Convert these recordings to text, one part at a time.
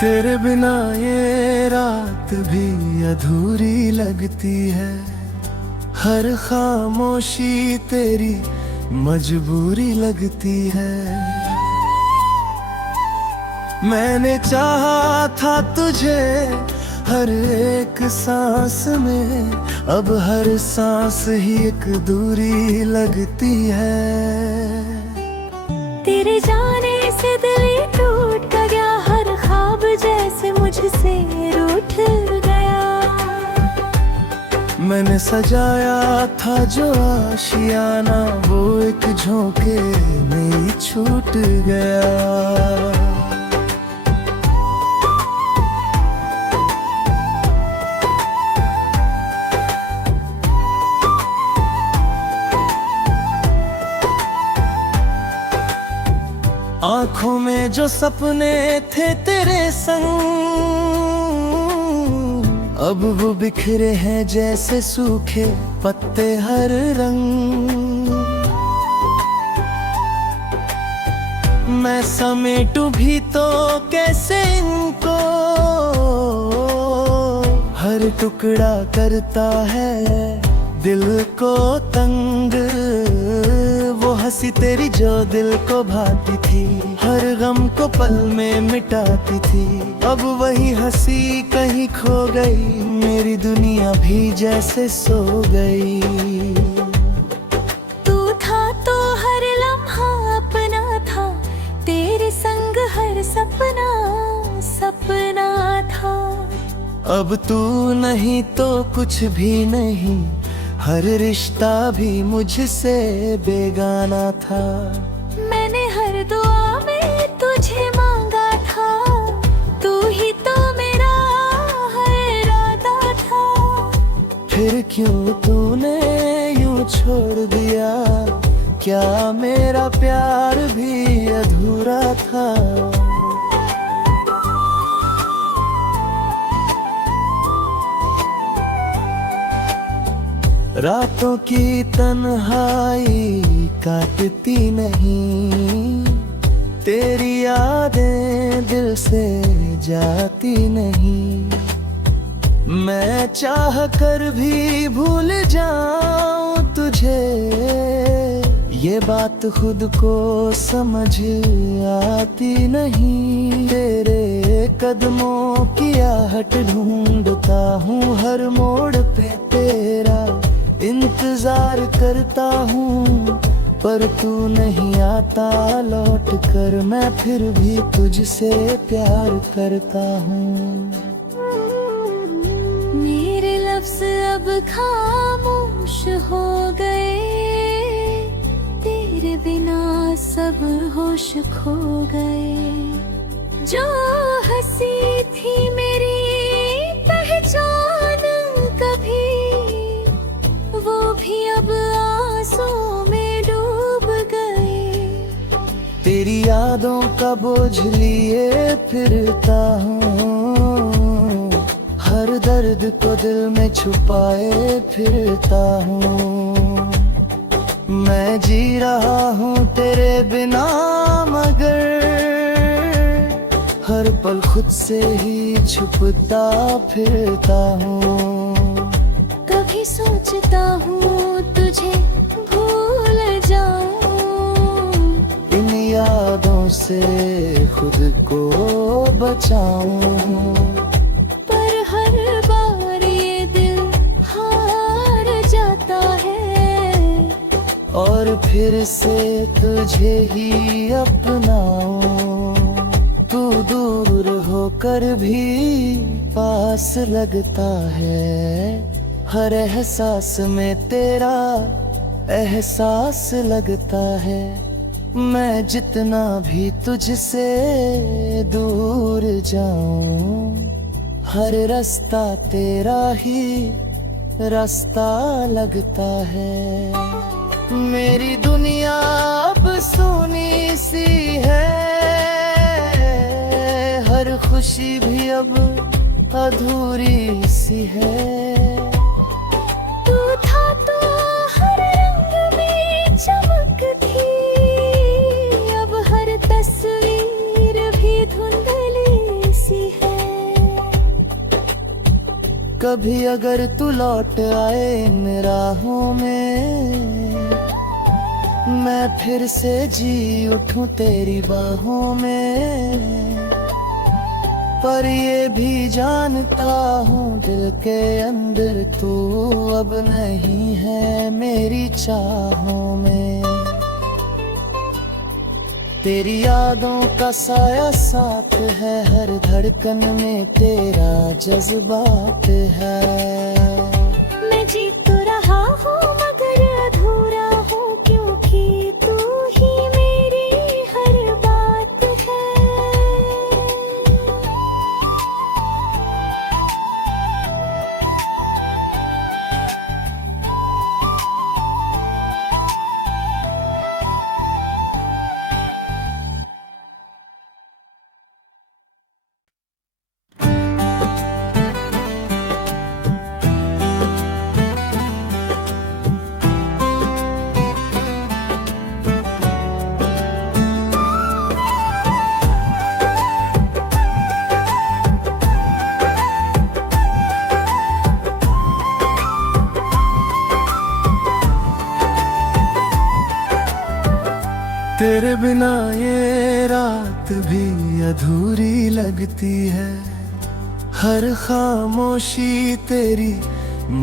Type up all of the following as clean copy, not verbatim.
तेरे बिना ये रात भी अधूरी लगती है। हर खामोशी तेरी मजबूरी लगती है। मैंने चाहा था तुझे हर एक सांस में, अब हर सांस ही एक दूरी लगती है। तेरे जाने से दिल ही टूट गया, हर ख्वाब जैसे मुझसे रूठ गया। मैंने सजाया था जो आशियाना, वो एक झोंके में ही छूट गया। आँखों में जो सपने थे तेरे संग, अब वो बिखरे हैं जैसे सूखे पत्ते हर रंग। मैं समेटूं भी तो कैसे इनको, हर टुकड़ा करता है दिल को तंग। वो हंसी तेरी जो दिल को भाती थी, हर गम को पल में मिटाती थी। अब वही हंसी कहीं खो गई, मेरी दुनिया भी जैसे सो गई। तू था तो हर लम्हा अपना था, तेरे संग हर सपना सपना था। अब तू नहीं तो कुछ भी नहीं, हर रिश्ता भी मुझसे बेगाना था। मैंने हर दुआ में तुझे मांगा था, तू ही तो मेरा हर इरादा था। फिर क्यों तूने यूं छोड़ दिया, क्या मेरा प्यार भी अधूरा था। रातों की तन्हाई काटती नहीं, तेरी यादें दिल से जाती नहीं। मैं चाह कर भी भूल जाऊं तुझे, ये बात खुद को समझ आती नहीं। तेरे कदमों की आहट ढूंढता हूँ, हर मोड़ पे तेरा इंतजार करता हूँ, पर तू नहीं आता लौट कर। मैं फिर भी तुझसे प्यार करता हूँ। मेरे लफ्ज़ अब खामोश हो गए, तेरे बिना सब होश खो गए। जो हंसी थी मेरी पहचान कभी, वो भी अब आंसू में डूब गए। तेरी यादों का बोझ लिए फिरता हूँ, हर दर्द को दिल में छुपाए फिरता हूँ। मैं जी रहा हूँ तेरे बिना, मगर हर पल खुद से ही छुपता फिरता हूँ। कभी सोचता हूँ तुझे भूल जाऊं, इन यादों से खुद को बचाऊं, पर हर बार ये दिल हार जाता है। और फिर से तुझे ही अपनाऊं। तू दूर होकर भी पास लगता है, हर एहसास में तेरा एहसास लगता है। मैं जितना भी तुझसे दूर जाऊं, हर रास्ता तेरा ही रास्ता लगता है। मेरी दुनिया अब सुनी सी है, हर खुशी भी अब अधूरी सी है। तू था तो हर रंग में चमक थी, अब हर तस्वीर भी धुंधली सी कभी अगर तू लौट आए इन राहों में, मैं फिर से जी उठूं तेरी बाहों में। पर ये भी जानता हूँ दिल के अंदर तू अब नहीं है मेरी चाहों में। तेरी यादों का साया साथ है, हर धड़कन में तेरा जज्बात है। मैं जी तो रहा हूँ मगर अधूरा हूँ, क्योंकि तू ही मेरी हर बात है। तेरे बिना ये रात भी अधूरी लगती है, हर खामोशी तेरी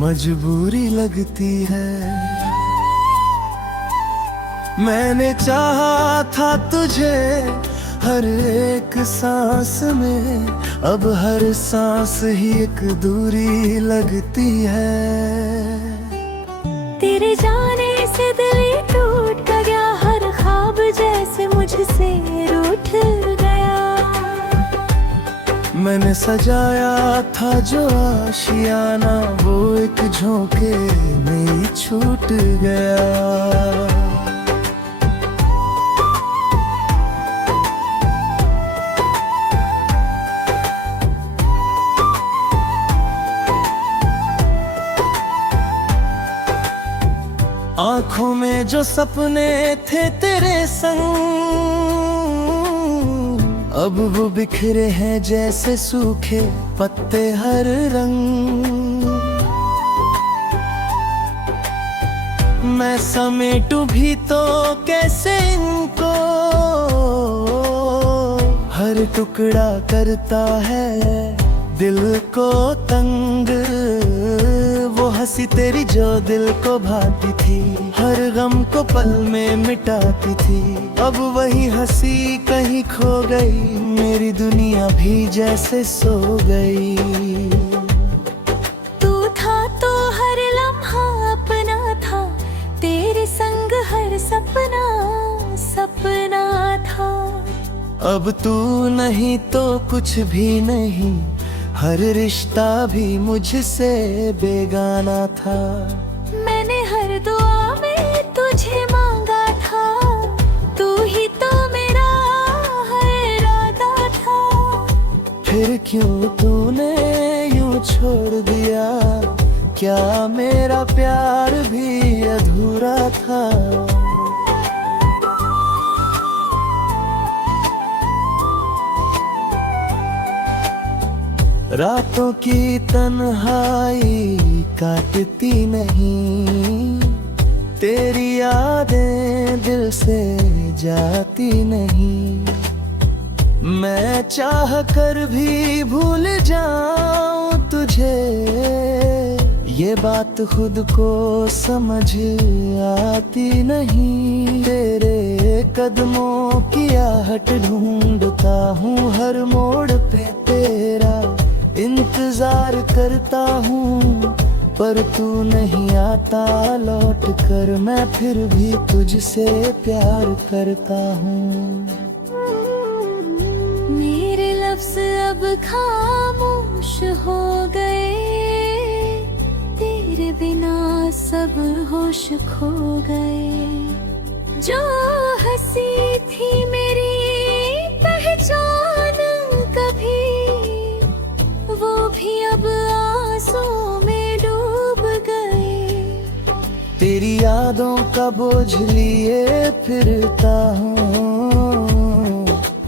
मजबूरी लगती है। मैंने चाहा था तुझे हर एक सांस में, अब हर सांस ही एक दूरी लगती है। तेरे जाने से दिल ये टूट गया, हर ख्वाब जैसे मुझसे रूठ गया। मैंने सजाया था जो आशियाना, वो एक झोंके में ही छूट गया। आँखों में जो सपने थे तेरे संग, अब वो बिखरे हैं जैसे सूखे पत्ते हर रंग। मैं समेटूं भी तो कैसे इनको, हर टुकड़ा करता है दिल को तंग। वो हंसी तेरी जो दिल को भाती थी, हर गम को पल में मिटाती थी, अब वही हंसी कहीं खो गई, मेरी दुनिया भी जैसे सो गई। तू था तो हर लम्हा अपना था, तेरे संग हर सपना सपना था। अब तू नहीं तो कुछ भी नहीं, हर रिश्ता भी मुझसे बेगाना था। मैंने हर दुआ में तुझे मांगा था, तू ही तो मेरा हर इरादा था। फिर क्यों तूने यूं छोड़ दिया, क्या मेरा प्यार भी अधूरा था। रातों की तन्हाई काटती नहीं, तेरी यादें दिल से जाती नहीं। मैं चाह कर भी भूल जाऊं तुझे, ये बात खुद को समझ आती नहीं। तेरे कदमों की आहट ढूंढता हूँ हर मोड़ पे, तेरा इंतजार करता हूँ पर तू नहीं आता लौट कर। मैं फिर भी तुझसे प्यार करता हूँ। मेरे लफ्ज़ अब खामोश हो गए, तेरे बिना सब होश खो गए। जो हंसी थी मेरी पहचान कभी, वो भी अब आंसू में डूब गए। तेरी यादों का बोझ लिए फिरता हूँ,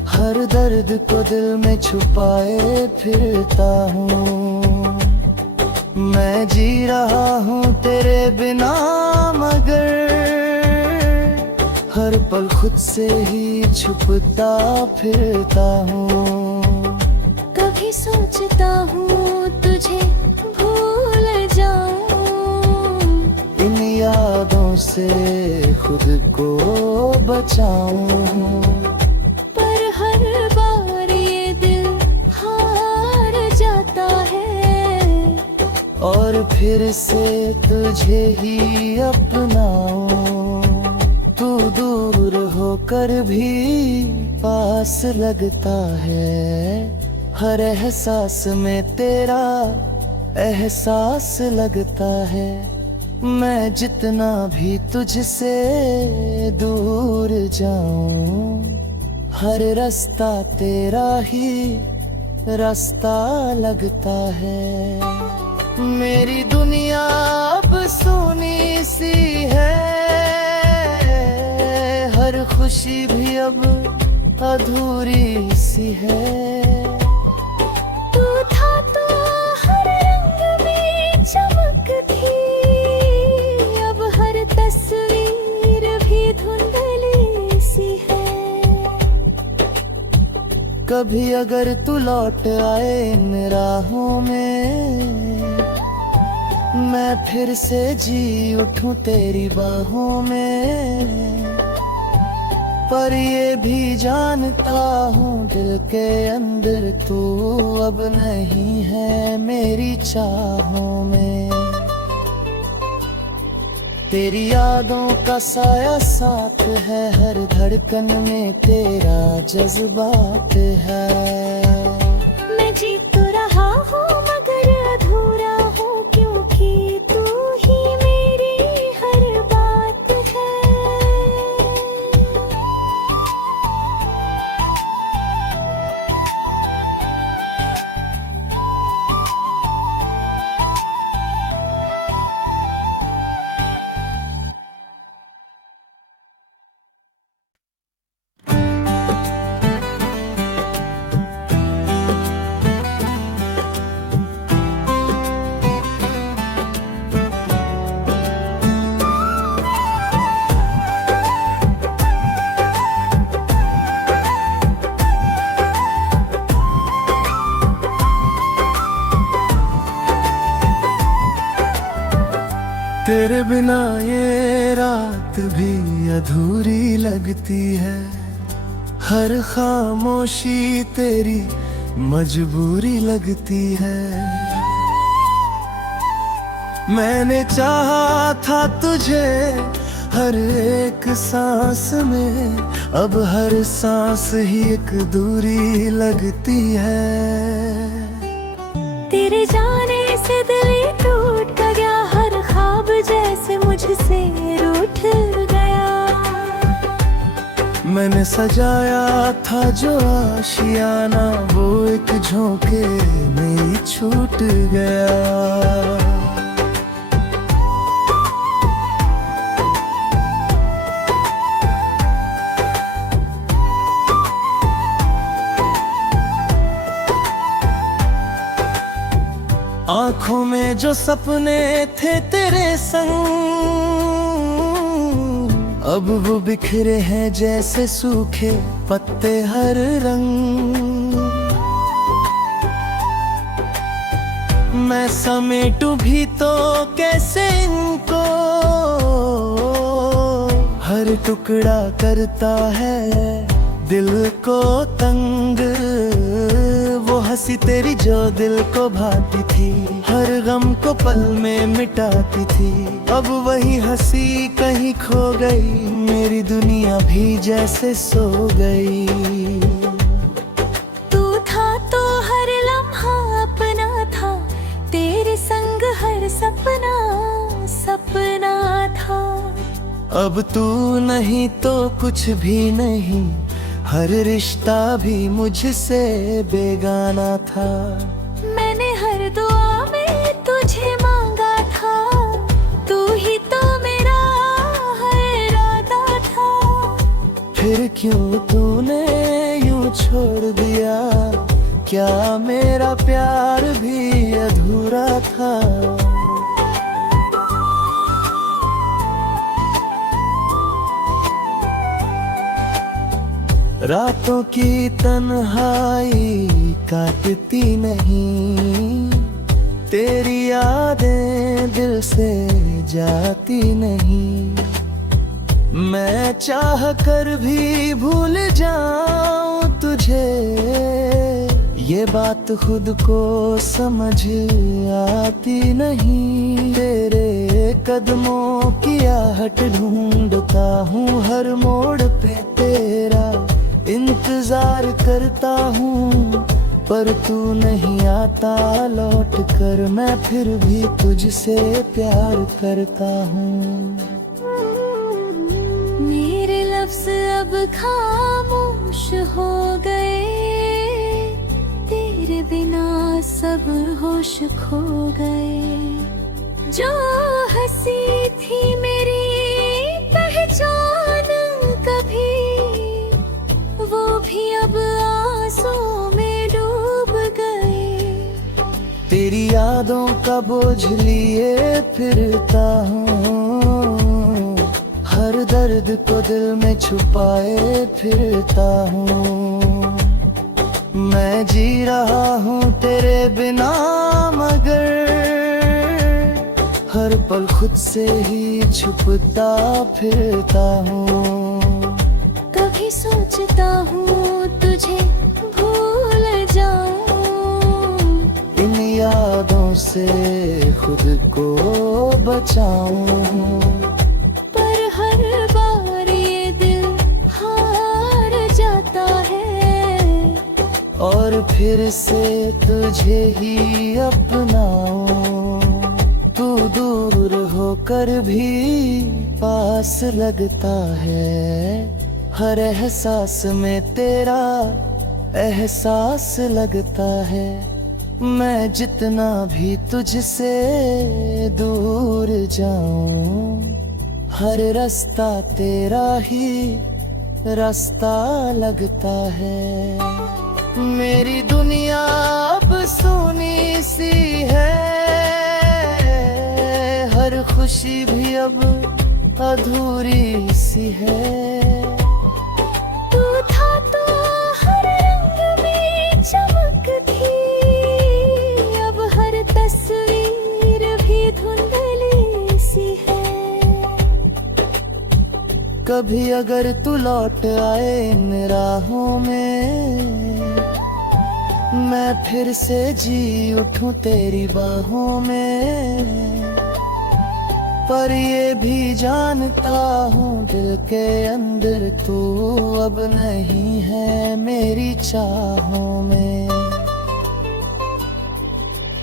हर दर्द को दिल में छुपाए फिरता हूँ। मैं जी रहा हूँ तेरे बिना, मगर हर पल खुद से ही छुपता फिरता हूँ। कभी सोचता हूँ तुझे भूल जाऊं, इन यादों से खुद को बचाऊं। पर हर बार ये दिल हार जाता है, और फिर से तुझे ही अपनाऊं। तू दूर होकर भी पास लगता है, हर एहसास में तेरा एहसास लगता है। मैं जितना भी तुझसे दूर जाऊं, हर रास्ता तेरा ही रास्ता लगता है। मेरी दुनिया अब सुनी सी है, हर खुशी भी अब अधूरी सी है। तू था तो हर रंग में चमक थी, अब हर तस्वीर भी धुंधली सी है। कभी अगर तू लौट आए इन राहों में, मैं फिर से जी उठूं तेरी बाहों में। पर ये भी जानता हूँ दिल के अंदर तू अब नहीं है मेरी चाहों में। तेरी यादों का साया साथ है, हर धड़कन में तेरा जज्बात है। मैं जी तो रहा हूँ मगर अधूरा हूँ, क्योंकि तू ही मेरी हर बात है। तेरे बिना ये रात भी अधूरी लगती है, हर खामोशी तेरी मजबूरी लगती है। मैंने चाहा था तुझे हर एक सांस में, अब हर सांस ही एक दूरी लगती है। तेरे जाने से दिल टूट गया, हर ख्वाब जैसे मुझसे रूठ गया। मैंने सजाया था जो आशियाना, वो एक झोंके में ही छूट गया। आँखों में जो सपने थे तेरे संग, अब वो बिखरे हैं जैसे सूखे पत्ते हर रंग। मैं समेटूं भी तो कैसे इनको, हर टुकड़ा करता है दिल को तंग। वो हंसी तेरी जो दिल को भाती थी, हर गम को पल में मिटाती थी। अब वही हंसी कहीं खो गई, मेरी दुनिया भी जैसे सो गई। तू था तो हर लम्हा अपना था, तेरे संग हर सपना सपना था। अब तू नहीं तो कुछ भी नहीं, हर रिश्ता भी मुझसे बेगाना था। मैंने हर दुआ में तुझे मांगा था, तू ही तो मेरा हर इरादा था। फिर क्यों तूने यूं छोड़ दिया, क्या मेरा प्यार भी अधूरा था। रातों की तन्हाई काटती नहीं, तेरी यादें दिल से जाती नहीं। मैं चाह कर भी भूल जाऊं तुझे, ये बात खुद को समझ आती नहीं। तेरे कदमों की आहट ढूंढता हूँ हर मोड़ पे, तेरा इंतजार करता हूँ पर तू नहीं आता लौट कर। मैं फिर भी तुझसे प्यार करता हूँ। मेरे लफ्ज़ अब खामोश हो गए, तेरे बिना सब होश खो गए। जो हंसी थी मेरी पहचान कभी, वो भी अब आंसू में डूब गए। तेरी यादों का बोझ लिए फिरता हूँ, हर दर्द को दिल में छुपाए फिरता हूँ। मैं जी रहा हूँ तेरे बिना मगर हर पल खुद से ही छुपता फिरता हूँ। कभी सोचता हूँ तुझे भूल जाऊं, इन यादों से खुद को बचाऊं, पर हर बार ये दिल हार जाता है और फिर से तुझे ही अपनाऊं। तू दूर होकर भी पास लगता है, हर एहसास में तेरा एहसास लगता है। मैं जितना भी तुझसे दूर जाऊं, हर रास्ता तेरा ही रास्ता लगता है। मेरी दुनिया अब सूनी सी है, हर खुशी भी अब अधूरी सी है। तू था तो हर रंग में चमक थी, अब हर तस्वीर भी धुंधली सी है। कभी अगर तू लौट आए इन राहों में, मैं फिर से जी उठूं तेरी बाहों में। पर ये भी जानता हूँ दिल के अंदर तू अब नहीं है मेरी चाहों में।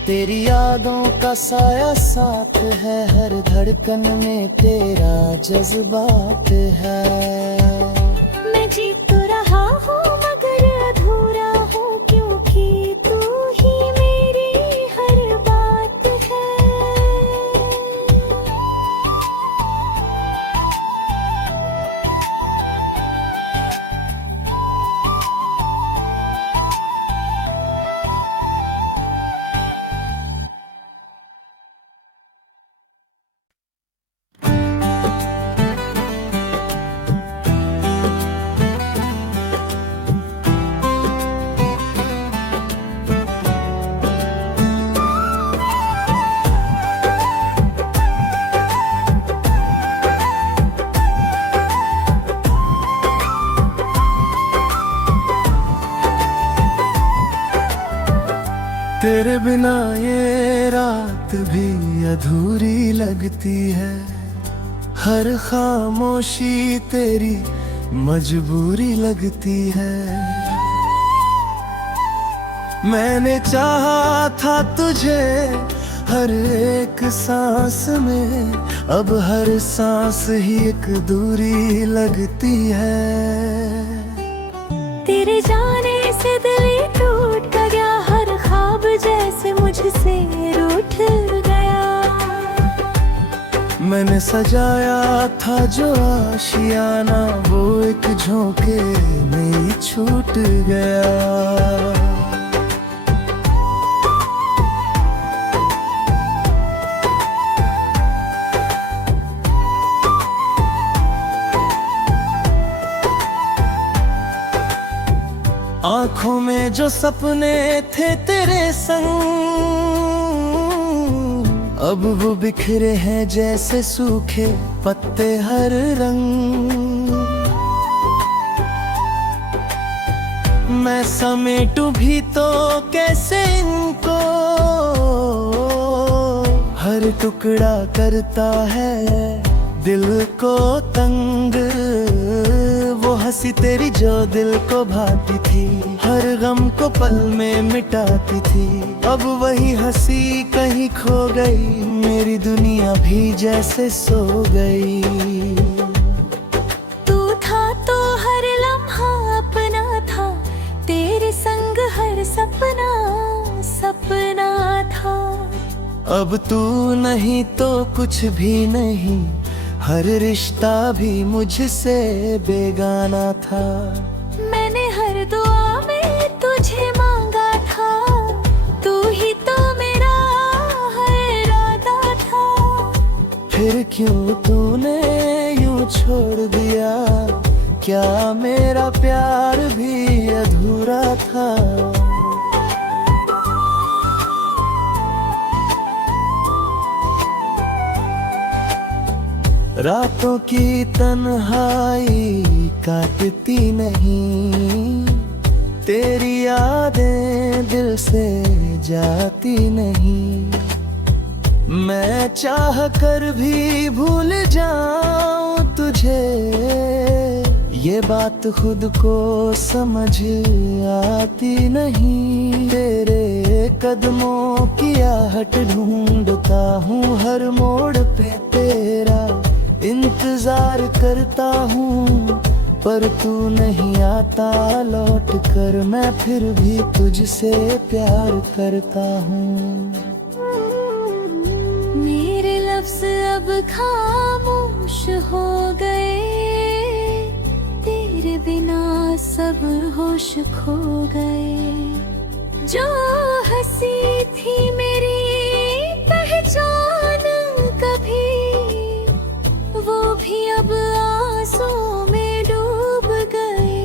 तेरी यादों का साया साथ है, हर धड़कन में तेरा जज्बात है। मैं जी तो रहा हूँ मगर अधूरा हूँ, क्योंकि तू ही मेरी हर बात है। तेरे बिना ये रात भी अधूरी लगती है, हर खामोशी तेरी मजबूरी लगती है। मैंने चाहा था तुझे हर एक सांस में, अब हर सांस ही एक दूरी लगती है। तेरे जाने से दिल टूट गया, हर ख्वाब जैसे मुझसे रूठ गया। मैंने सजाया था जो आशियाना, वो एक झोंके में ही छूट गया। आंखों में जो सपने थे तेरे संग, अब वो बिखरे हैं जैसे सूखे पत्ते हर रंग। मैं समेटूं भी तो कैसे इनको, हर टुकड़ा करता है दिल को तंग। वो हंसी तेरी जो दिल को भाती थी, हर गम को पल में मिटाती थी। अब वही हंसी कहीं खो गई, मेरी दुनिया भी जैसे सो गई। तू था तो हर लम्हा अपना था, तेरे संग हर सपना सपना था। अब तू नहीं तो कुछ भी नहीं, हर रिश्ता भी मुझसे बेगाना था। मैंने हर दुआ में तुझे मांगा था, तू ही तो मेरा हर इरादा था। फिर क्यों तूने यूं छोड़ दिया, क्या मेरा प्यार भी अधूरा था। रातों की तन्हाई काटती नहीं, तेरी यादें दिल से जाती नहीं। मैं चाह कर भी भूल जाऊं तुझे, ये बात खुद को समझ आती नहीं। तेरे कदमों की आहट ढूंढता हूँ हर मोड़ पे, तेरा इंतजार करता हूँ पर तू नहीं आता लौट कर। मैं फिर भी तुझसे प्यार करता हूँ। मेरे लफ्ज अब खामोश हो गए, तेरे बिना सब होश खो गए। जो हंसी थी मेरी पहचान कभी, वो भी अब आंसू में डूब गए।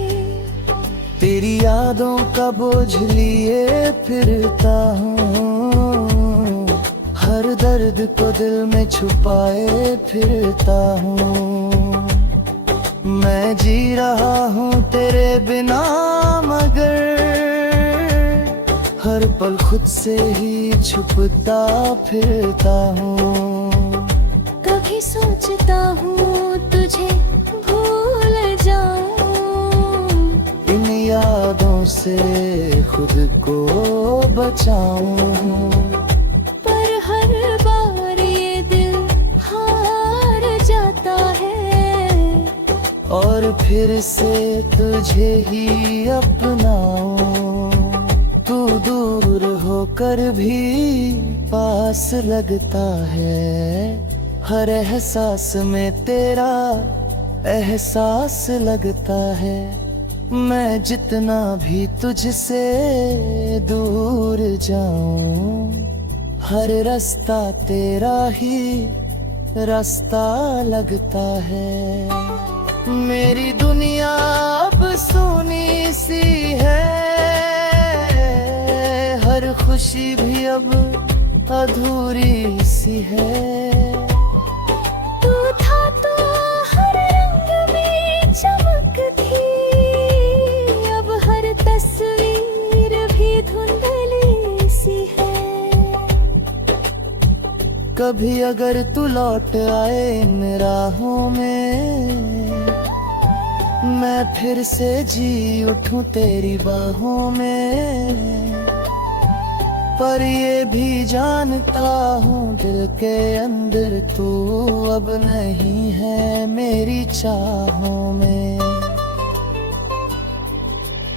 तेरी यादों का बोझ लिए फिरता हूँ, हर दर्द को दिल में छुपाए फिरता हूँ। मैं जी रहा हूँ तेरे बिना मगर, हर पल खुद से ही छुपता फिरता हूँ। कभी सोचता हूँ तुझे भूल जाऊं, इन यादों से खुद को बचाऊं। पर हर बार ये दिल हार जाता है, और फिर से तुझे ही अपनाऊं। तू दूर होकर भी पास लगता है, हर एहसास में तेरा एहसास लगता है। मैं जितना भी तुझसे दूर जाऊं, हर रास्ता तेरा ही रास्ता लगता है। मेरी दुनिया अब सूनी सी है, हर खुशी भी अब अधूरी सी है। तू था तो हर रंग में चमक थी, अब हर तस्वीर भी धुंधली सी है। कभी अगर तू लौट आए इन राहों में, मैं फिर से जी उठूं तेरी बाहों में। पर ये भी जानता हूँ दिल के अंदर तू अब नहीं है मेरी चाहों में।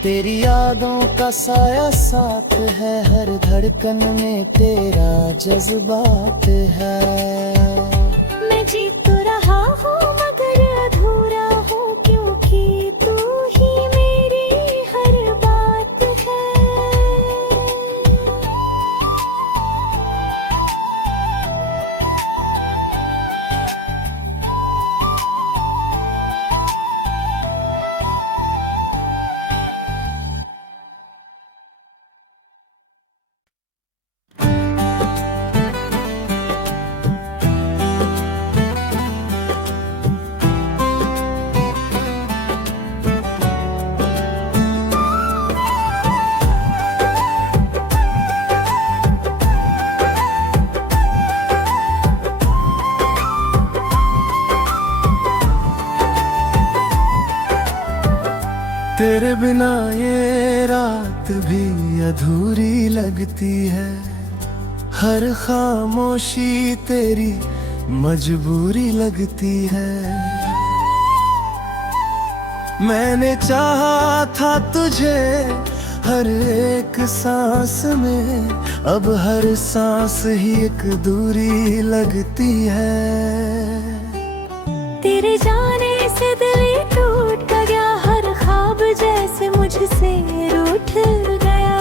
तेरी यादों का साया साथ है, हर धड़कन में तेरा जज्बात है। मैं जी तो रहा हूँ मगर अधूरा हूँ, क्योंकि तू ही मेरी हर बात है। तेरे बिना ये रात भी अधूरी लगती है, हर खामोशी तेरी मजबूरी लगती है। मैंने चाहा था तुझे हर एक सांस में, अब हर सांस ही एक दूरी लगती है। तेरे जाने से दिल टूट गया, हर ख्वाब जैसे मुझसे रूठ गया।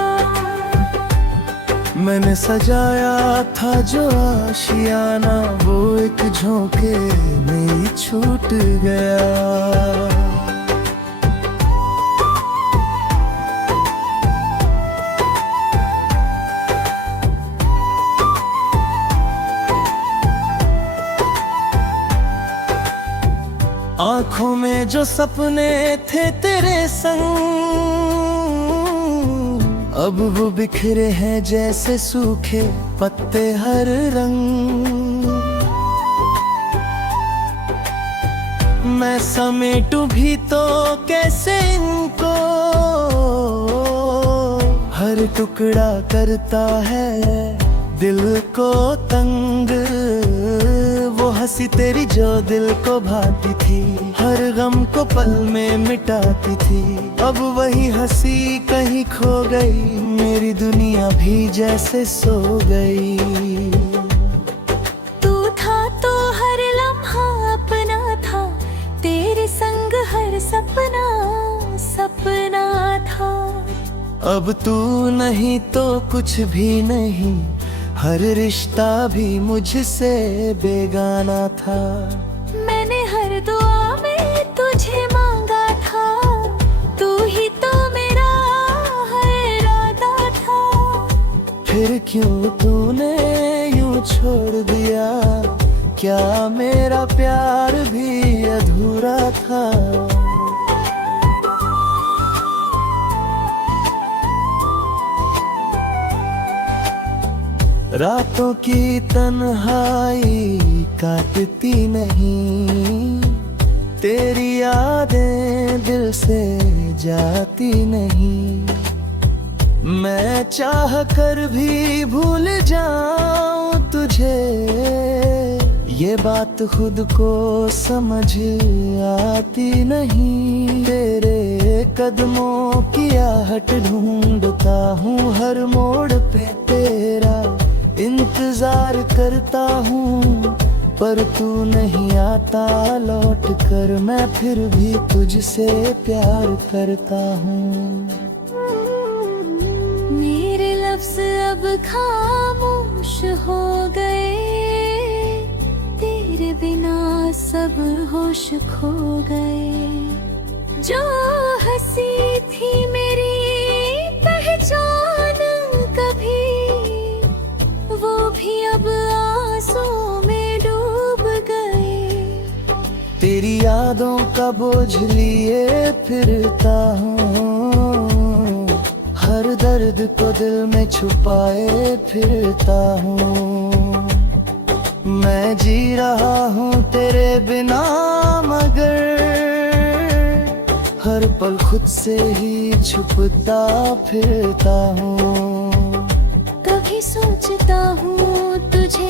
मैंने सजाया था जो आशियाना, वो एक झोंके में ही छूट गया। आँखों में जो सपने थे तेरे संग, अब वो बिखरे हैं जैसे सूखे पत्ते हर रंग। मैं समेटूं भी तो कैसे इनको, हर टुकड़ा करता है दिल को तंग। वो हंसी तेरी जो दिल को भाती थी, हर गम को पल में मिटाती थी। अब वही हंसी कहीं खो गई, मेरी दुनिया भी जैसे सो गई। तू था तो हर लम्हा अपना था, तेरे संग हर सपना सपना था। अब तू नहीं तो कुछ भी नहीं, हर रिश्ता भी मुझसे बेगाना था। मैंने हर दुआ में तुझे मांगा था, तू ही तो मेरा हर इरादा था। फिर क्यों तूने यूं छोड़ दिया, क्या मेरा प्यार भी अधूरा था। रातों की तन्हाई काटती नहीं, तेरी यादें दिल से जाती नहीं। मैं चाह कर भी भूल जाऊं तुझे, ये बात खुद को समझ आती नहीं। तेरे कदमों की आहट ढूंढता हूँ हर मोड़ पे, तेरा इंतजार करता हूँ पर तू नहीं आता लौट कर। मैं फिर भी तुझसे प्यार करता हूँ। मेरे लफ्ज अब खामोश हो गए, तेरे बिना सब होश खो गए। जो हंसी थी मेरी पहचान कभी, वो भी अब आंसू में डूब गए। तेरी यादों का बोझ लिए फिरता हूँ, हर दर्द को दिल में छुपाए फिरता हूँ। मैं जी रहा हूँ तेरे बिना मगर, हर पल खुद से ही छुपता फिरता हूँ। कभी सोचता हूँ तुझे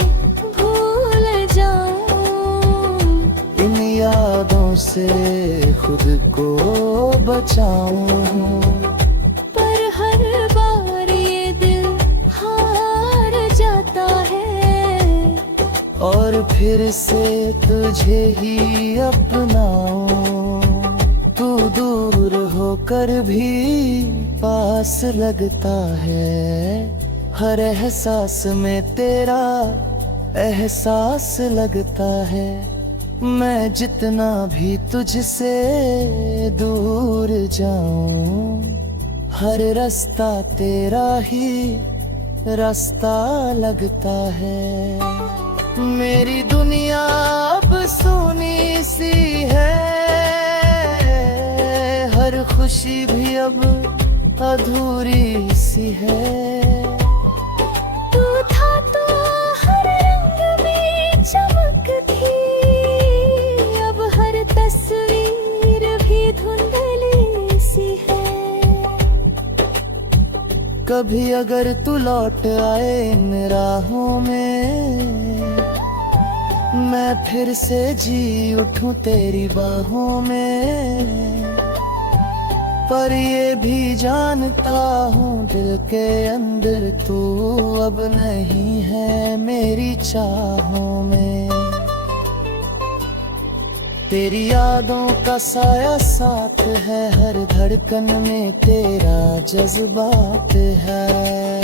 भूल जाऊं, इन यादों से खुद को बचाऊं। पर हर बार ये दिल हार जाता है, और फिर से तुझे ही अपनाऊं। तू दूर होकर भी पास लगता है, हर एहसास में तेरा एहसास लगता है। मैं जितना भी तुझसे दूर जाऊं, हर रास्ता तेरा ही रास्ता लगता है। मेरी दुनिया अब सूनी सी है, हर खुशी भी अब अधूरी सी है। तू था तो हर रंग में चमक थी, अब हर तस्वीर भी धुंधली सी है। कभी अगर तू लौट आए इन राहों में, मैं फिर से जी उठूं तेरी बाहों में। पर ये भी जानता हूँ दिल के अंदर तू अब नहीं है मेरी चाहों में। तेरी यादों का साया साथ है, हर धड़कन में तेरा जज्बात है।